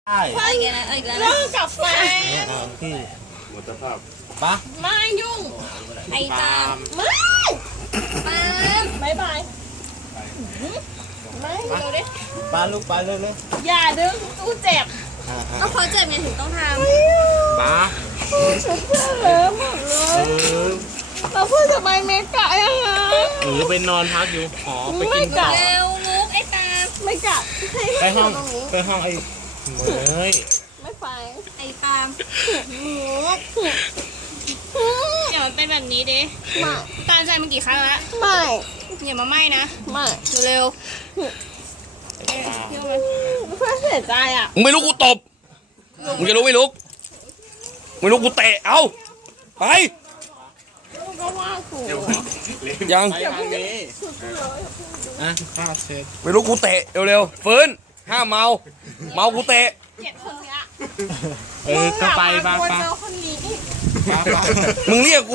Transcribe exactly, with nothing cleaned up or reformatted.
ใช่อะไรกันนะอะไรกันนะเลิกกับแฟนเนี่ยเอาที่หมดสภาพปะไม่ยุ่งไอ้ตามไม่ปามบายบายไม่เร็วดิปลาลูกปลาเร็วเลยอย่าดึงตู้เจ็บอ่าเอาเขาเจ็บไงถึงต้องทปลาฉันเพื่อเลิมหมดเลเอย อเราเพื่อจะไปเมกะยังไงหรือไปนอนพักอยู่หอไปกินไม่กลัต่อบำเร็วมุกไอ้ตามไม่กะให้ไปห้องตรงนี้ไปห้องไอ้เหมยไม่ไปไอ้ปามหนูอย่ามันเป็นแบบนี้ดิไม่ตามใจมันกี่ครั้งละไม่อย่ามาไหม้นะไม่เร็วปลาๆเที่ยวมันเพื่อเสียใจอ่ะมึงไม่รู้กูตบ มึงจะรู้ไม่รู้ไม่รู้กูเตะ เอาไปก็ว่ากูยังไปทางนี้อ่ะข้าวเสร็จไม่รู้กูเตะ เร็วๆฟื้น ห้ามเมา เมากูเตะเจ็บคนเนี้ยเออก็ไปบ้างมึงปะอะมาควรเจอคนนี้ปลาปลามึงเรียกกู